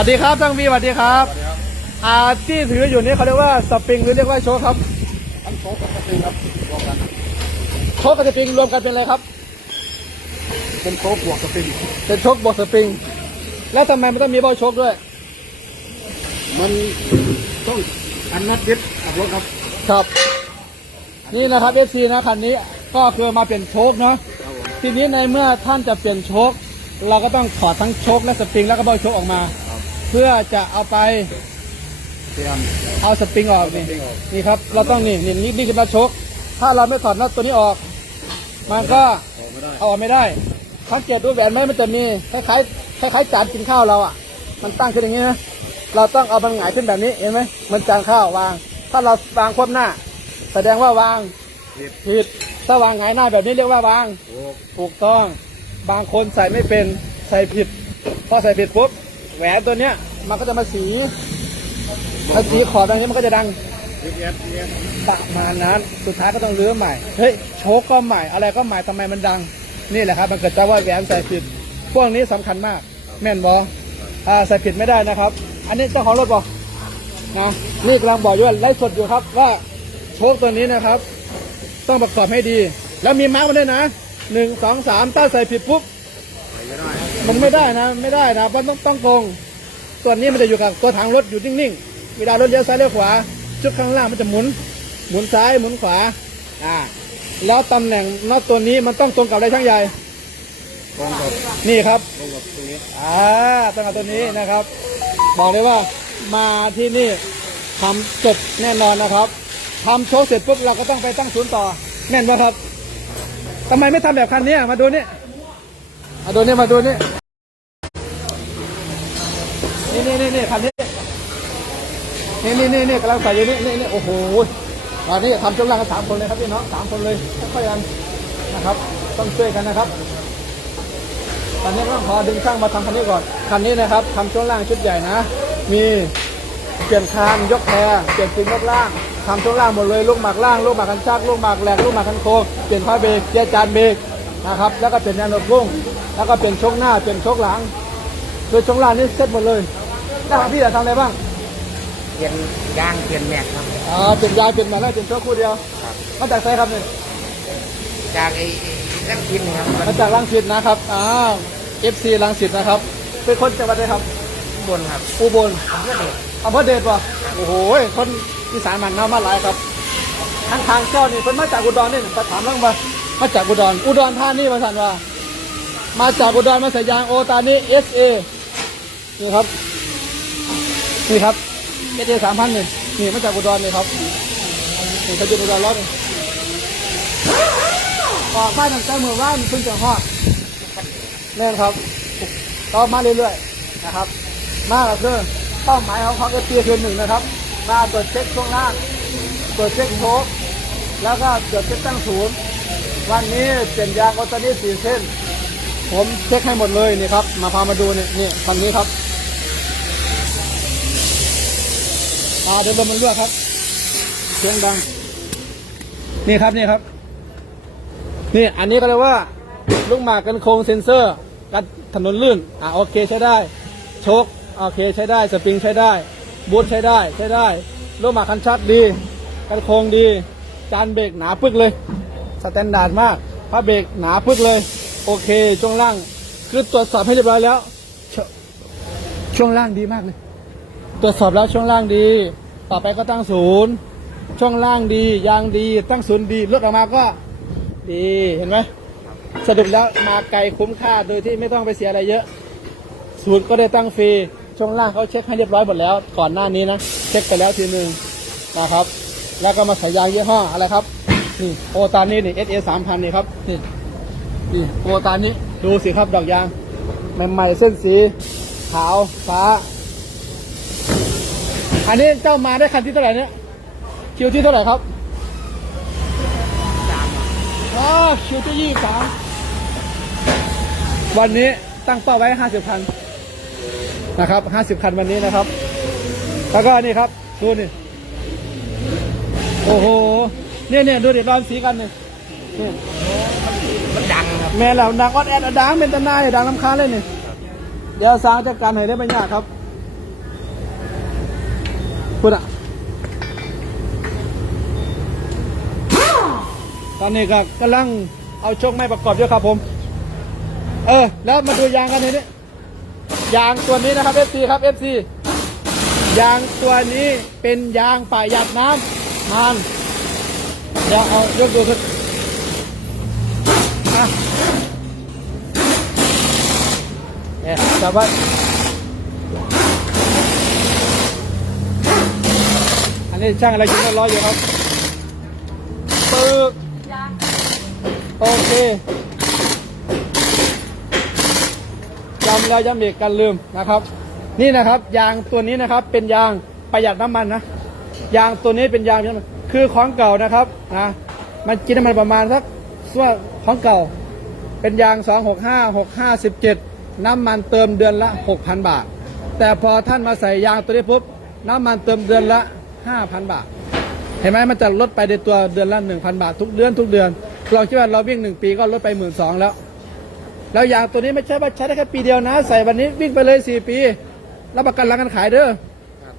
วัสดีครับทั้งวีสวัสดีครับอ่าที่ถืออยู่นี่เขาเรียกว่าสปริงหรือเรียกว่าโชคครับอันโชกกับสปริงครับรวมกันโชคกับสปริงรวมกันเป็นอะไรครับ เป็นโชกบวกสปริงเป็นโชคบวกสปริง แล้วทำไมมันต้องมีเบ้าโชคด้วย มันต้องอันนัดยึดกับรถครับครับ นี่นะครับ FC นะคันนี้ก็คือมาเปลี่ยนโชคเนาะครับผมทีนี้ในเมื่อท่านจะเปลี่ยนโชคเราก็ต้องถอดทั้งโชคและสปริงแล้วก็เบ้าโชคออกมาครับ เพื่อจะเอาไปเตรียม เอาสปริงออกนี่สปริงออก นี่ครับ เราต้องนี่นี่นี่นี่คือน็อตโชคถ้าเราไม่ถอดน็อตตัวนี้ออก มันก็ออกไม่ได้เอาออกไม่ได้สังเกตดูแหวนไหมมันจะมีคล้ายๆคล้ายๆจานกินข้าวเราอะ มันตั้งขึ้นอย่างนี้นะเราต้องเอามันหงายขึ้นแบบนี้เห็นไหมเหมันจานข้าววาง ถ้าเราวางคว่ำหน้า แสดงว่าวางผิดผิดถ้าวางหงายหน้าแบบนี้เรียกว่าวางโอ้ถูกต้อง บางคนใส่ไม่เป็นใส่ผิด พอใส่ผิดปุ๊บ แหวนตัวเนี้ยมันก็จะมาสีถ้าสีขอบแบบนี้มันก็จะดังยึดเอสเอสประมาณนั้นสุดท้ายก็ต้องรื้อใหม่เฮ้ยโชคก็ใหม่อะไรก็ใหม่ทำไมมันดัง นี่แหละครับมันเกิดจากว่าแหวนใส่ผิดพวกนี้สำคัญมาก แม่นบออ่าใส่ผิดไม่ได้นะครับ อันนี้เจ้าของรถบอกนะนี่กำลังบอกอยู่ว่าไลฟ์สดอยู่ครับว่าโชคตัวนี้นะครับ ต้องประกอบให้ดี แล้วมีมาร์กมาด้วยนะหนึ่งสองสามถ้าใส่ผิดปุ๊บไม่ได้ มันไม่ได้นะไม่ได้นะเพราะต้องต้องตรงส่วนนี้มันจะอยู่กับตัวถังรถอยู่นิ่งๆเวลารถเลี้ยวซ้ายเลี้ยวขวาชุดข้างล่างมันจะหมุน หมุนซ้ายหมุนขวา อ่า แล้วตำแหน่งน็อตตัวนี้มันต้องตรงกับอะไรช่างใหญ่ตรงกับนี่ครับตรงกับตรงนี้อ่าตรงกับตัวนี้นะครับ บอกเลยว่ามาที่นี่ทำจบแน่นอนนะครับทำโชว์เสร็จปุ๊บเราก็ต้องไปตั้งศูนย์ต่อ แน่นไหมครับทำไมไม่ทำแบบคันนี้มาดูนี่มาดูนี่มาดูนี่ นี่นี่นี่คันนี้นี่นี่นี่นี่กำลังใส่อยู่นี่นี่นี่โอ้โหตอนนี้ทำช่วงล่างกันสามคนเลยครับพี่น้องสามคนเลยค่อยๆกันนะครับ ต้องช่วยกันนะครับตอนนี้ต้องขอดึงช่างมาทำคันนี้ก่อนคันนี้นะครับทำช่วงล่างชุดใหญ่นะ มีเปลี่ยนคานยกแพรเปลี่ยนฟิล์มยกล่างทำช่วงล่างหมดเลยลูกหมากล่างลูกหมากกันชักลูกหมากแหลกลูกหมากกันโค้งเปลี่ยนผ้าเบรกเกียร์จานเบรกนะครับแล้วก็เปลี่ยนแนวโน้ตพุ่งแล้วก็เปลี่ยนชกหน้าเปลี่ยนชกหลังโดยช่วงล่างนี่เซ็ตหมดเลย แล้วพี่จะทำอะไรบ้างเปลี่ยนยางเปลี่ยนแม็กครับอ่าเปลี่ยนยางเปลี่ยนแมาแล้วเปลี่ยนชกคู่เดียวครับมาจากไซครับเนี่ยจากไอ้นั่งกินครับมาจากรังสิตนะครับอ้าวเอฟซีรังสิตนะครับ เป็นคนจังหวัดอะไรครับบนครับอุบลเพื่อเด็กอำเภอเดชวะโอ้โหคนอีสานมันน้ำมาหลายครับทางทางเจ้านี่เพิ่นมาจากอุดรนี่ไปถามเรื่องมามาจากอุดร อุดรธานีมาสั่นว่า มาจากอุดรมาใส่ยางโอตานี่เอสเอนี่ครับ นี่ครับเอเอสามพันนี่นี่มาจากอุดรนี่ครับนี่เขาอยู่อุดรรถนี่ออกบ้านตั้งแต่เมื่อวานเพิ่งจะฮอดแน่นครับต่อมาเรื่อยๆนะครับ มาก็คือเป้าหมายของของเอฟพีคือหนึ่งนะครับ มาตรวจเช็คช่วงล่างตรวจเช็คโชคแล้วก็ตรวจเช็คตั้งศูนย์วันนี้เปลี่ยนยางออตานี่สี่เส้น ผมเช็คให้หมดเลยนี่ครับ มาพามาดูนี่นี่คันนี้ครับ อ่าเดินลมมันรั่วครับเสียงดัง นี่ครับนี่ครับ นี่อันนี้ก็เรียกว่า ลูกหมากกันโครงเซนเซอร์กันถนนลื่น อ่าโอเคใช้ได้ โชคโอเคใช้ได้ สปริงใช้ได้ บูทใช้ได้ใช้ได้ ลูกหมากคันชัดดี กันโครงดี จานเบรกหนาปึกเลย สแตนดาร์ดมากพระเบรกหนาปึกเลย โอเคช่วงล่าง คือตรวจสอบให้เรียบร้อยแล้วชช่วงล่างดีมากเลย ตรวจสอบแล้วช่วงล่างดี ต่อไปก็ตั้งศูนย์ ช่วงล่างดี ยางดี ตั้งศูนย์ดี รถออกมาก็ดี เห็นไหมสรุปแล้วมาไกลคุ้มค่าโดยที่ไม่ต้องไปเสียอะไรเยอะ ศูนย์ก็ได้ตั้งฟรี ช่วงล่างเขาเช็คให้เรียบร้อยหมดแล้ว ก่อนหน้านี้นะ เช็คไปแล้วทีหนึ่งนะครับ แล้วก็มาใส่ยางยี่ห้ออะไรครับ นี่โอตานี่นี่ SA สามพันนี่ครับ นี่นี่โอตานี่ดูสิครับดอกยาง ใหม่ๆเส้นสี ขาว ฟ้า อันนี้เจ้ามาได้คันที่เท่าไหร่เนี่ย คิวที่เท่าไหร่ครับอ๋อคิวที่ยี่สามวันนี้ตั้งเป้าไว้ห้าสิบคันนะครับห้าสิบคันวันนี้นะครับ แล้วก็นี่ครับดูนี่ โอ้โห เนี่ยเนี่ยดูดิรอนสีกันเนี่ยนี่มันดังครับแม่แล้วดังออดแอดอะดังเป็นตะนายดังลำคาญเลยนี่เดี๋ยวสร้างจัดการให้ได้ไม่ยากครับ พูดอะตอนนี้ก็กำลังเอาโชคไม้ประกอบด้วยครับผม เออ แล้วมาดูยางกันทีนี้ยางตัวนี้นะครับ FC ครับ FC ยางตัวนี้เป็นยางประหยัดน้ำมันเดี๋ยวเอายกดูสุดอะเนี่ยจับไว้อั นนี้ช่างอะไรยิงร้อยอยู่ครับปึ๊กโอเคจำแล้วย้ำอีกกันลืมนะครับ นี่นะครับ ยางตัวนี้นะครับ เป็นยางประหยัดน้ำมันนะยางตัวนี้เป็นยางคือของเก่านะครับนะมันกินน้ำมันประมาณสักส่วนของเก่า เป็นยาง 265 657 น้ำมันเติมเดือนละ 6,000 บาท แต่พอท่านมาใส่ยางตัวนี้ปุ๊บน้ำมันเติมเดือนละ 5,000 บาท เห็นไหมมันจะลดไปในตัวเดือนละ1,000 บาท ทุกเดือนทุกเดือนลองคิดว่าเราวิ่ง1ปีก็ลดไป1 2ื่นสองแล้ว แล้วยางตัวนี้ไม่ใช่ว่าใช้ได้แค่ปีเดียวนะ ใส่วันนี้วิ่งไปเลย4ปีรับประกันรังกันขายเด้อ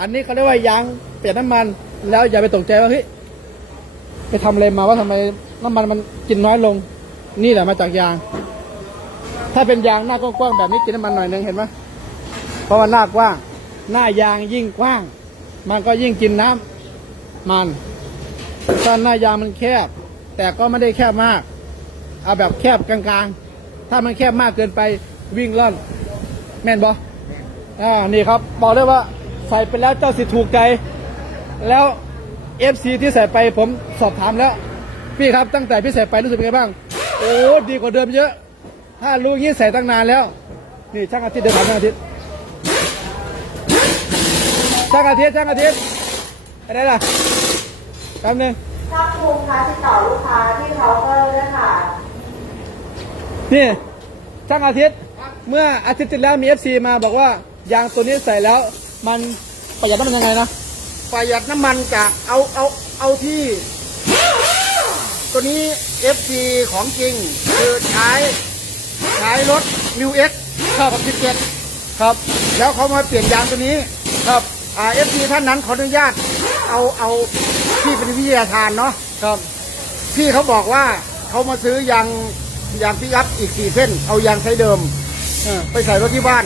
อันนี้เขาเรียกว่ายางเปลี่ยนน้ำมัน แล้วอย่าไปตกใจว่าเฮ้ยไปทำอะไรมาว่าทำไมน้ำมันมันกินน้อยลง นี่แหละมาจากยาง ถ้าเป็นยางหน้ากว้างๆแบบนี้กินน้ำมันหน่อยนึงเห็นไหมเพราะว่าหน้ากว้าง หน้ายางยิ่งกว้าง มันก็ยิ่งกินน้ำมันถ้าหน้ายางมันแคบ แต่ก็ไม่ได้แคบมาก เอาแบบแคบกลางๆ ถ้ามันแคบมากเกินไปวิ่งล่อน แม่นบออ่านี่ครับ บอกเลยว่าใส่ไปแล้วเจ้าสิถูกใจ แล้ว FC ที่ใส่ไปผมสอบถามแล้ว พี่ครับตั้งแต่พี่ใส่ไปรู้สึกเป็นไงบ้าง โอ้ดีกว่าเดิมเยอะ ถ้ารู้งี้ใส่ตั้งนานแล้ว นี่ช่างอาทิตย์เดินผ่านช่างอาทิตย์ ช่างอาทิตย์ช่างอาทิตย์อะไรล่ะแป๊บนึงถ้าภูมิคะติดต่อลูกค้าที่เคาน์เตอร์ด้วยค่ะนี่ช่างอาทิตย์ เมื่ออาทิตย์ที่แล้วมี FC มาบอกว่ายางตัวนี้ใส่แล้ว มันประหยัดน้ำมันยังไงนะประหยัดน้ำมันจากเอาเอาเอาที่ ตัวนี้ FC ของจริง คือใช้ใช้รถ New X ครับ17ครับ แล้วเขามาเปลี่ยนยางตัวนี้ครับ อ่า FC ท่านนั้นขออนุญาตเอาเอาที่เป็นวิทยาทานเนาะครับพี่เขาบอกว่าเขามาซื้อยางยางพิกัพอีกสี่เส้น เอายางใช้เดิมเออไปใส่รถที่บ้าน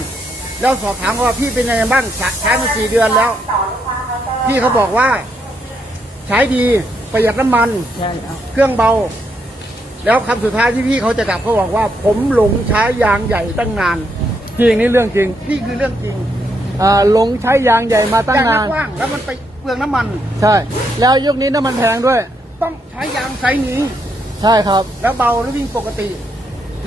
แล้วสอบถามเขาว่าพี่เป็นยังไงบ้างใช้มาสี่เดือนแล้ว พี่เขาบอกว่า ใช้ดีประหยัดน้ำมันใช่ครับเครื่องเบา แล้วคำสุดท้ายที่พี่เขาจะกลับเขาบอกว่า ผมหลงใช้ยางใหญ่ตั้งนานจริงนี่เรื่องจริงนี่คือเรื่องจริง อ่าหลงใช้ยางใหญ่มาตั้งยางนาน กว้างแล้วมันไปเปลืองน้ำมัน ใช่ แล้วยุคนี้น้ำมันแพงด้วย ต้องใช้ยางไซส์นี้ ใช่ครับ แล้วเบาแล้ววิ่งปกติ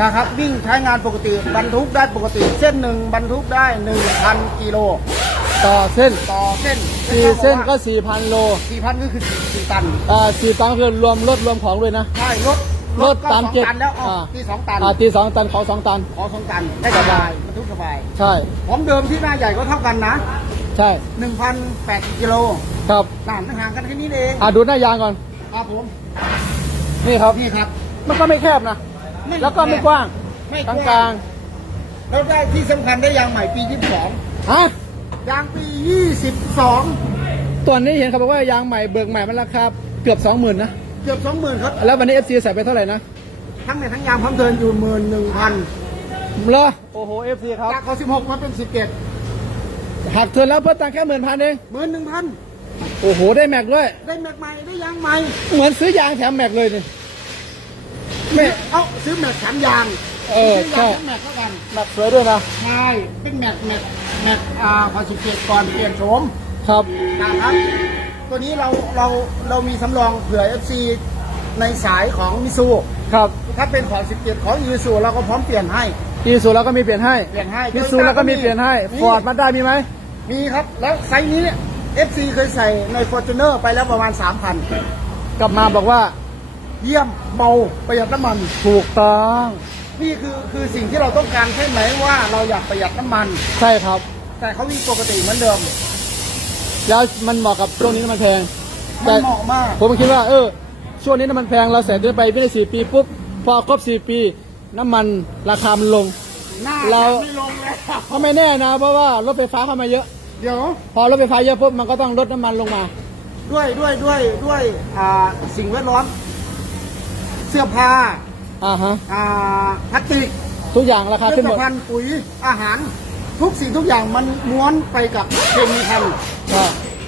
นะครับ วิ่งใช้งานปกติ บรรทุกได้ปกติ เส้นหนึ่งบรรทุกได้หนึ่งพันกิโลต่อเส้นต่อเส้นสี่เส้นก็สี่พันโลสี่พันก็คือสี่ตันอ่าสี่ตันคือรวมรถรวมของด้วยนะ ใช่รถ รถก็ตามสองเจ็ดตันแล้วอ๋ออ่าที่สองตันอ่าตีสองตันของสองตัน ขอสองตันได้สบายบรรทุกสบาย ใช่ ของเดิมที่หน้าใหญ่ก็เท่ากันนะใช่หนึ่งพันแปดกิโลครับต่างห่างกันแค่นี้เองอ่าดูหน้ายางก่อน ครับผมนี่ครับ นี่ครับ มันก็ไม่แคบนะแล้วก็ไม่กว้างไม่กกลาว้างงแล้วได้ที่สำคัญได้ยางใหม่ปียี่สิบสองๆฮะยางปียี่สิบสองตัวนี้เห็นเขาบอกว่ายางใหม่เบิกใหม่มันราคาเกือบสองหมื่นนะ เกือบสองหมื่นครับ แล้ววันนี้ FC ใส่ไปเท่าไหร่นะทั้งในทั้งยางพร้อมเดินอยู่หมื่นหนึ่งพันเหรอโอ้โห FC ครับจากเขาสิบหกมาเป็นสิบเจ็ดหักเทินแล้วเพิ่มตังค์แค่หมื่นพันเองหมื่นหนึ่งพันโอ้โหได้แม็กด้วย ได้แม็กใหม่ได้ยางใหม่ เหมือนซื้อยางแถมแม็กเลยนี่ไม่เอ้าซื้อแม็กแถมยางเออซื้อยางใช่แถมแม็กเท่ากันแม็กสวยด้วยนะใช่เป็นแม็กแม็กแม็กอ่าพอสิบเจ็ดก่อนเปลี่ยนโฉมครับนะครับ ตัวนี้เราเราเรามีสำรองเผื่อ FC ในสายของมิซูครับถ้าเป็นของ 17 ของอีซูเราก็พร้อมเปลี่ยนให้ อีซูแล้วก็มีเปลี่ยนให้เปลี่ยนให้มิซูแล้วก็มีเปลี่ยนให้มีฟอร์ดมาได้มีไหมมีครับ แล้วไซส์นี้ FC เคยใส่ใน Fortuner ไปแล้วประมาณ 3,000 กลับมาบอกว่าเยี่ยมเบาประหยัดน้ำมัน ถูกต้องนี่คือคือสิ่งที่เราต้องการใช่ไหมว่าเราอยากประหยัดน้ำมัน ใช่ครับ แต่เขาวิ่งปกติเหมือนเดิม แล้วมันเหมาะกับช่วงนี้น้ำมันแพงมัแต่นเหมาะมาก ผมคิดว่าเออช่วงนี้น้ำมันแพงเราใส่เดือนไปไม่ได้สี่ปีปุ๊บพอครบสี่ปี น้ำมันราคามันลง หน้าเราไม่ลงแล้ว ก็ไม่แน่นะเพราะว่ารถไฟฟ้าเข้ามาเยอะ เดี๋ยว พอรถไฟฟ้าเยอะปุ๊บมันก็ต้องลดน้ำมันลงมา ด้วยด้วยด้วยด้วยอ่าสิ่งแวดล้อม เสื้อผ้าอ่าฮะ อ่าพลาสติกทุกอย่างราคาเวขึ้นชหมดภัณฑ์ปุ๋ยอาหาร ทุกสิ่งทุกอย่างมันม้วนไปกับเคมีพันใช่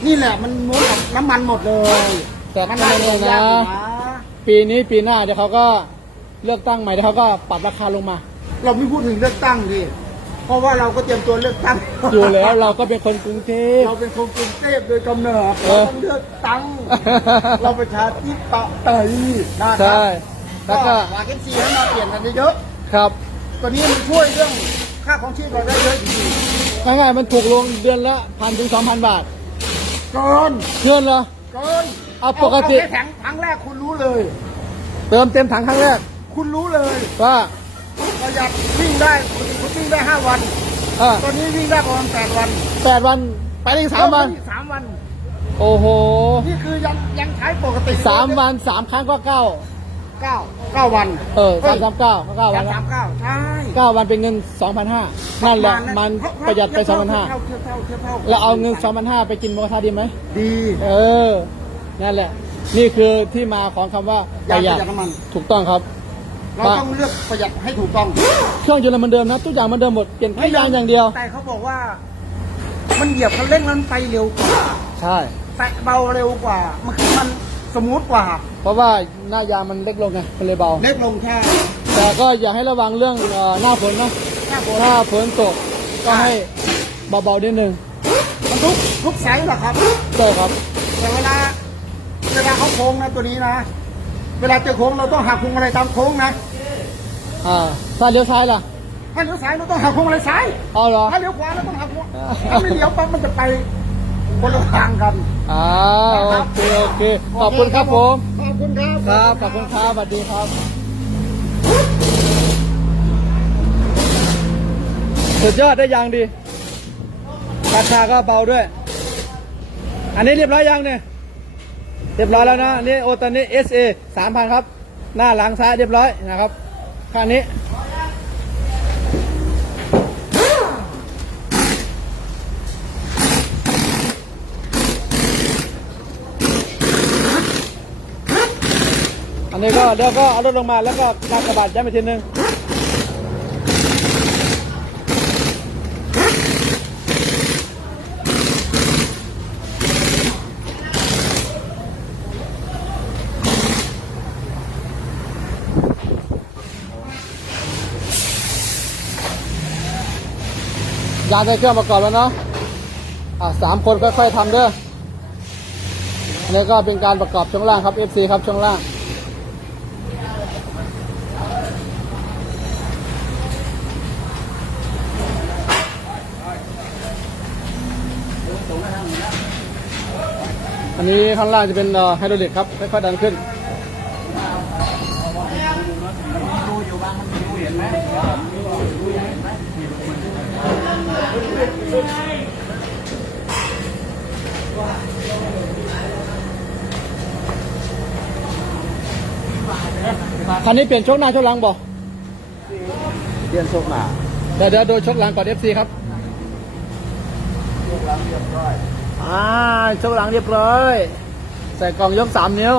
นี่แหละมันม้วนกับน้ำมันหมดเลยแต่มัก็ไม่แน่ยานะกอยู่นะ ปีนี้ปีหน้าเดี๋ยวเขาก็เลือกตั้งใหม่เดี๋ยวเขาก็ปรับราคาลงมา เราไม่พูดถึงเลือกตั้งดิเพราะว่าเราก็เตรียมตัวเลือกตั้งอยู่แล้วเราก็เป็นคนกรุงเทพเราเป็นคนกรุงเทพโดยกำเนิดเอเราอต้องเลือกตั้ง เราประชาธิปไตยนะคใช่รับแล้วก็ฝากเอฟซีให้มาเปลี่ยนกันเยอะครับๆตัวนี้มันช่วยเรื่อง ค่าของชีพเราได้เยอะจริงง่ายๆมันถูกลงเดือนละพันถึงสองพันบาทๆเกินเงินเหรอเกินเอาปกติเอาแค่แข็งครั้งแรกคุณรู้เลย เติมเต็มถังครั้งแรก คุณรู้เลยว่าประหยัดวิ่งได้คุณวิ่งได้ห้าวันเออตอนนี้วิ่งได้ประมาณแปดวันแปดวันไปได้อีกสามวันสามวัน โอ้โห นี่คือยังยังใช้ปกติสามวันสามครั้งก็เก้า เก้าเก้าวันเออสามสามเก้าก็เก้าวันสามละสามเก้าใช่เก้าวันเป็นเงินสองพันห้านั่นแหละมันประหยัดไปสองพันห้าเท่าเทียบเท่าเทียบเท่าแล้วเอาเงินสองพันห้าไปกินหมูกระทะดีไหมดี เออ นั่นแหละ นี่คือที่มาของคำว่าปอยากระหปยัดระหยัดน้ำมันถูกต้องครับเราต้องเลือกประหยัดให้ถูกต้อง เครื่องยนต์เราเหมือนเดิมนะทุกอย่างเหมือนเดิมหมดเปลี่ยนแค่ยางอย่างเดียว แต่เขาบอกว่า มันเหยียบคันเร่งแล้วมันไปเร็วกว่า ใช่ แตะเบาเร็วกว่า มันคือมัน สมูทกว่า เพราะว่าหน้ายางมันเล็กลงไงมันเลยเบา เล็กลงแค่แต่ก็อย่าให้ระวังเรื่องเอ่อหน้าฝนนะแค่โบถ้าฝนตกก็ให้เบาๆนิดนึงมันทุกทุกไซส์แหละครับโตครับแต่เวลาเวลาเขาโค้งนะตัวนี้นะ เวลาเจอโค้งเราต้องหักพวงมาลัยตามโค้งนะอ่าถ้าเลี้ยวซ้ายล่ะถ้าเลี้ยวซ้ายเราต้องหักพวงมาลัยซ้ายเอาเหรอ ถ้าเลี้ยวขวาเราต้องหักพวงถ้าไม่เลี้ยวปั๊บมันจะไปคนละทางกัน อ่าโอเคโอเค ขอบคุณครับผม ขอบคุณครับ ครับ ขอบคุณครับสวัสดีครับ สุดยอดได้ยางดีราคาก็เบาด้วย อันนี้เรียบร้อยยังเนี่ย เรียบร้อยแล้วนะ อันนี่โอตอนนี้ SA สามพันครับ หน้าหลังซ้ายเรียบร้อยนะครับคันนี้ นนี้ก็เดี๋ยวก็เอารถลงมาแล้วก็ลากกระบะย้ำไปทีนึงยางใส่เครื่องประกอบแล้วเนาะ อะสามคนค่อยๆทำเด้ออันนี้ก็เป็นการประกอบช่วงล่างครับ FC ครับช่วงล่าง อันนี้ข้างล่างจะเป็นเอ่อไฮดรอลิกครับค่อยๆดันขึ้นคันนี้เปลี่ยนชกหน้าชกหลังบอกเรียนโชคมาเดี๋ยวเดี๋ยวโดยชกหลังก่อน FC ครับอ่าชกหลังเรียบร้อย ใส่กล่องยกสามนิ้ว